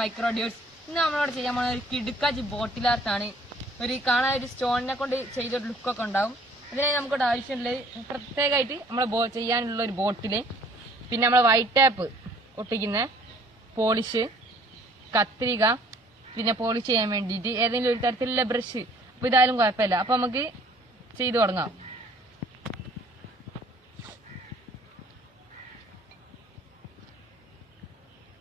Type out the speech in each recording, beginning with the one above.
Micro ഡ്യൂട്സ്. ഇന്ന് നമ്മളോട് ചെയ്യാൻ പോകുന്ന ഒരു കിടുക്കാച്ചി ബോട്ടിൽ ആർട്ടാണ്. കാണാൻ ഒരു സ്റ്റോണിനെ കൊണ്ട് ചെയ്തൊരു ലുക്കൊക്കെ ഉണ്ടാവും. അതിനായി നമുക്കൊരു ആവശ്യമുള്ളത് പ്രത്യേകമായിട്ട് നമ്മളെ ചെയ്യാനുള്ള ഒരു ബോട്ടില്, പിന്നെ നമ്മളെ വൈറ്റ് ടാപ്പ് ഒട്ടിക്കുന്ന പോളിഷ്, കത്രിക, പിന്നെ പോളിഷ് ചെയ്യാൻ വേണ്ടിയിട്ട് ഏതെങ്കിലും ഒരു തരത്തിലുള്ള ബ്രഷ്. അപ്പൊ ഇതായാലും കുഴപ്പമില്ല. അപ്പൊ നമുക്ക് ചെയ്തു തുടങ്ങാം.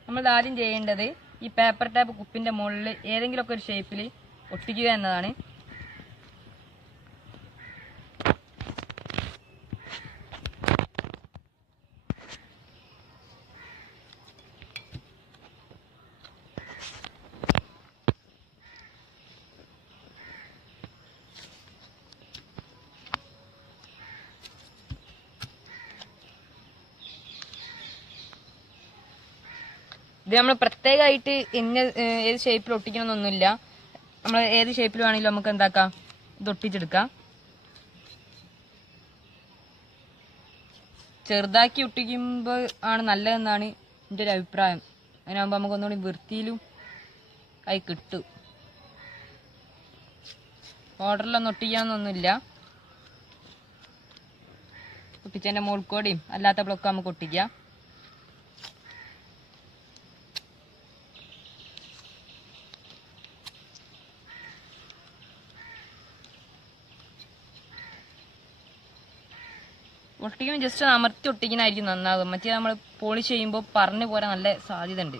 നമ്മൾ ആദ്യം ചെയ്യേണ്ടത് ഈ പേപ്പർ ടാപ്പ് കുപ്പിന്റെ മുകളിൽ ഏതെങ്കിലുമൊക്കെ ഒരു ഷേപ്പിൽ ഒട്ടിക്കുക എന്നതാണ്. ഇത് നമ്മൾ പ്രത്യേകമായിട്ട് ഏത് ഷേപ്പിൽ ഒട്ടിക്കണമെന്നൊന്നുമില്ല. നമ്മൾ ഏത് ഷേപ്പിൽ വേണമെങ്കിലും നമുക്ക് എന്താക്കാം, ഇത് ഒട്ടിച്ചെടുക്കാം. ചെറുതാക്കി ഒട്ടിക്കുമ്പോൾ ആണ് നല്ലതെന്നാണ് എൻ്റെ ഒരു അഭിപ്രായം. അങ്ങനെയാകുമ്പോൾ നമുക്ക് ഒന്നുകൂടി വൃത്തിയിലും ആയി കിട്ടും. ഓർഡറിലൊന്നും ഒട്ടിക്കാനൊന്നുമില്ല. ഒട്ടിച്ചതിൻ്റെ മുകൾക്കോടിയും അല്ലാത്തപ്പോഴൊക്കെ നമുക്ക് ഒട്ടിക്കാം. ഒട്ടിക്കുമ്പോൾ ജസ്റ്റ് അമർത്തി ഒട്ടിക്കുന്നതായിരിക്കും നന്നാകും. മറ്റേ നമ്മൾ പോളിഷ് ചെയ്യുമ്പോൾ പറഞ്ഞു പോരാൻ നല്ല സാധ്യത ഉണ്ട്.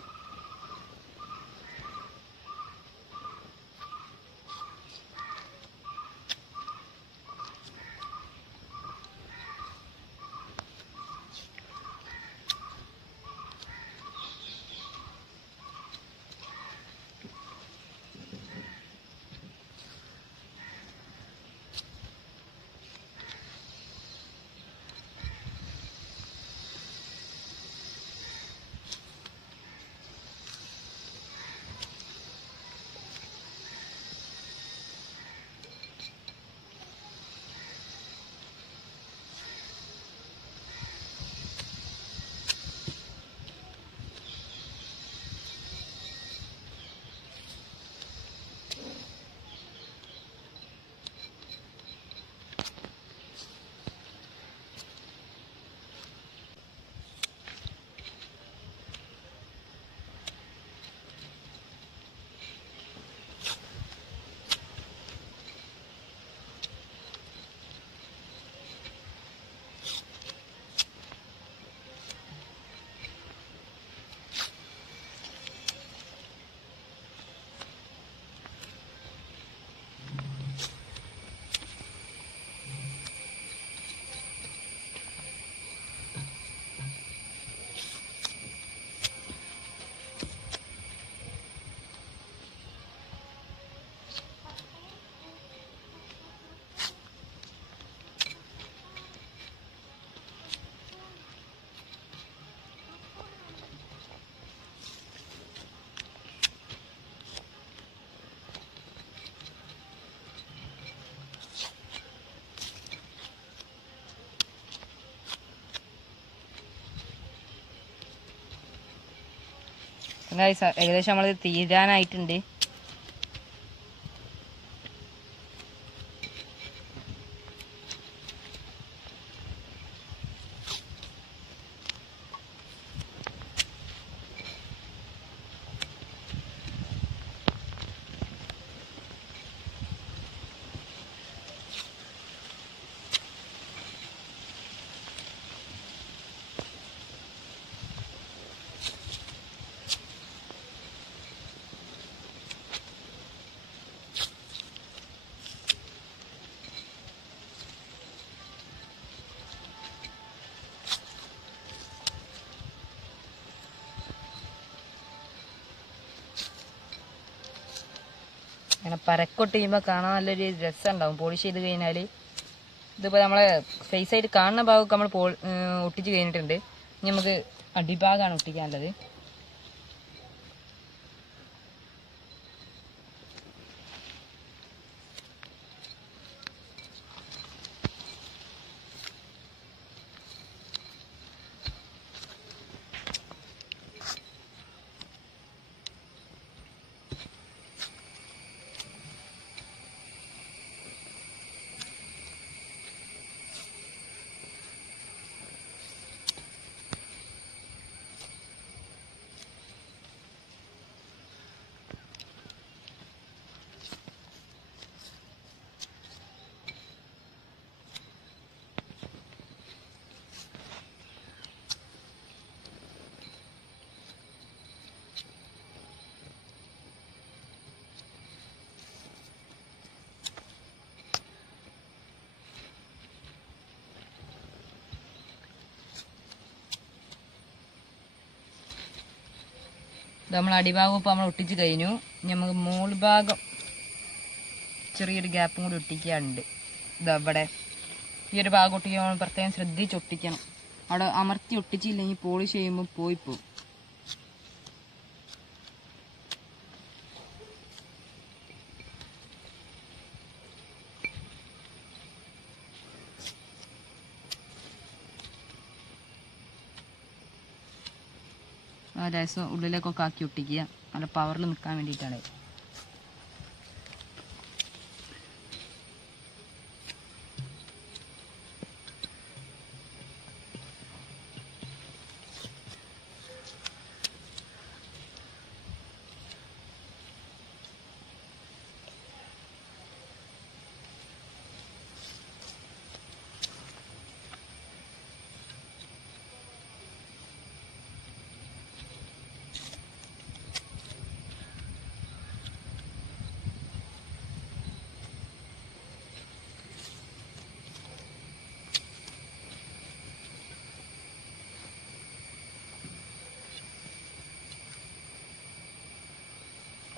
ഏകദേശം നമ്മൾ തീരാനായിട്ടുണ്ട്. അങ്ങനെ പരക്കൊട്ട് ചെയ്യുമ്പോൾ കാണാൻ നല്ലൊരു രസം ഉണ്ടാവും. പോളിഷ് ചെയ്ത് കഴിഞ്ഞാൽ ഇതിപ്പോൾ നമ്മളെ ഫേസായിട്ട് കാണുന്ന ഭാഗമൊക്കെ നമ്മൾ ഒട്ടിച്ച് കഴിഞ്ഞിട്ടുണ്ട്. ഇനി നമുക്ക് അടിഭാഗമാണ് ഒട്ടിക്കാനുള്ളത്. നമ്മൾ അടിഭാഗം ഇപ്പം നമ്മൾ ഒട്ടിച്ച് കഴിഞ്ഞു. ഇനി നമുക്ക് മുകൾ ഭാഗം ചെറിയൊരു ഗ്യാപ്പും കൂടി ഒട്ടിക്കാനുണ്ട്. ഇതവിടെ ഈ ഒരു ഭാഗം ഒട്ടിക്കുമ്പോൾ പ്രത്യേകം ശ്രദ്ധിച്ച് ഒട്ടിക്കണം. അവിടെ അമർത്തി ഒട്ടിച്ചില്ലെങ്കിൽ പോളിഷ് ചെയ്യുമ്പോൾ പോയിപ്പോവും. ആ രസം ഉള്ളിലേക്കൊക്കെ ആക്കി ഒട്ടിക്കുക. നല്ല പവറിൽ നിൽക്കാൻ വേണ്ടിയിട്ടാണ്.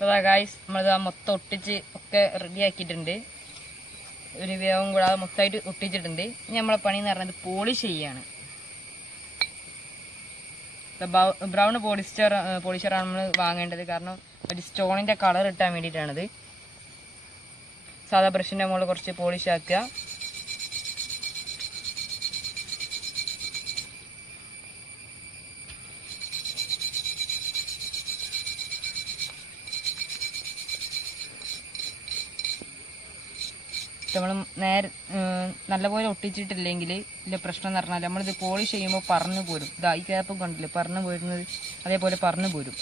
അപ്പോൾ ഗായ്സ് നമ്മളിത് മൊത്തം ഒട്ടിച്ച് ഒക്കെ റെഡി ആക്കിയിട്ടുണ്ട്. ഒരു വേവും കൂടാതെ മൊത്തമായിട്ട് ഒട്ടിച്ചിട്ടുണ്ട്. ഇനി നമ്മളെ പണി എന്ന് പറഞ്ഞത് പോളിഷ് ചെയ്യാണ്. ബ്രൗൺ പോളിഷറാണ് നമ്മൾ വാങ്ങേണ്ടത്. കാരണം ഒരു സ്റ്റോണിൻ്റെ കളർ ഇട്ടാൻ വേണ്ടിയിട്ടാണിത്. സാധാ ബ്രഷിൻ്റെ മുകളിൽ കുറച്ച് പോളിഷ് ആക്കുക. നമ്മൾ നേരെ നല്ലപോലെ ഒട്ടിച്ചിട്ടില്ലെങ്കിൽ ഇതിൻ്റെ പ്രശ്നം എന്ന് പറഞ്ഞാൽ നമ്മളിത് പോളിഷ് ചെയ്യുമ്പോൾ പറന്നു പോരും. ഇതാ ഈ ക്യാപ്പ് കണ്ടില്ലേ പറന്നു പോരുന്നത്, അതേപോലെ പറന്നു പോരും.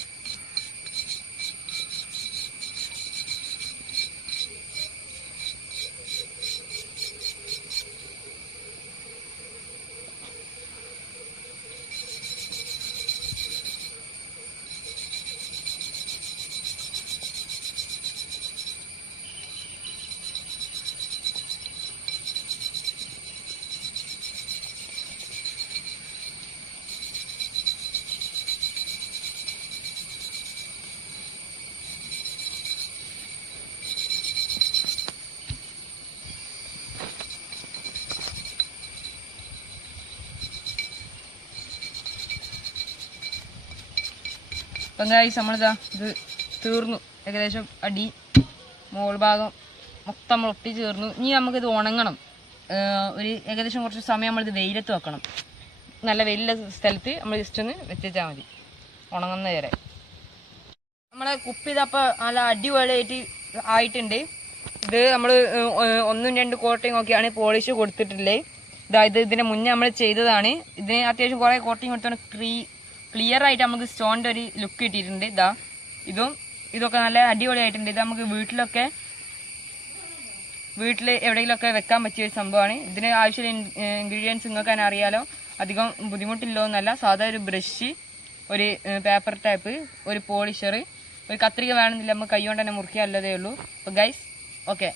അപ്പം ഗായ്സ് നമ്മളിതാ ഇത് തീർന്നു. ഏകദേശം അടി മുകൾ ഭാഗം മൊത്തം നമ്മൾ ഒട്ടി ചേർന്നു. ഇനി നമുക്കിത് ഉണങ്ങണം. ഒരു ഏകദേശം കുറച്ച് സമയം നമ്മളിത് വെയിലത്ത് വെക്കണം. നല്ല വെയിലുള്ള സ്ഥലത്ത് നമ്മൾ ജസ്റ്റ് ഒന്ന് വെച്ചാൽ മതി ഉണങ്ങുന്ന വരെ. നമ്മളെ കുപ്പി ഇതപ്പോൾ നല്ല അടിപൊളിയായിട്ട് ആയിട്ടുണ്ട്. ഇത് നമ്മൾ 1-2 കോട്ടിങ് ഒക്കെയാണ് പോളിഷ് കൊടുത്തിട്ടുള്ളത്. ഇതായത് ഇതിന് മുന്നേ നമ്മൾ ചെയ്തതാണ്. ഇതിന് അത്യാവശ്യം കുറേ കോട്ടിങ് കൊടുത്താണ് ക്ലിയർ ആയിട്ട് നമുക്ക് സ്റ്റോണിൻ്റെ ഒരു ലുക്ക് കിട്ടിയിട്ടുണ്ട്. ഇതൊക്കെ നല്ല അടിപൊളിയായിട്ടുണ്ട്. ഇത് നമുക്ക് വീട്ടിൽ എവിടെയെങ്കിലുമൊക്കെ വെക്കാൻ പറ്റിയ ഒരു സംഭവമാണ്. ഇതിന് ആവശ്യമുള്ള ഇൻഗ്രീഡിയൻസ് നിങ്ങൾക്ക് തന്നെ അറിയാലോ. അധികം ബുദ്ധിമുട്ടില്ലോന്നല്ല. സാധാ ഒരു ബ്രഷ്, ഒരു പേപ്പർ ടാപ്പ്, ഒരു പോളിഷർ, ഒരു കത്രിക വേണമെന്നില്ല. നമുക്ക് കൈ കൊണ്ട് തന്നെ മുറിക്കാനുള്ളതേ ഉള്ളൂ. അപ്പോൾ ഗൈസ് ഓക്കെ.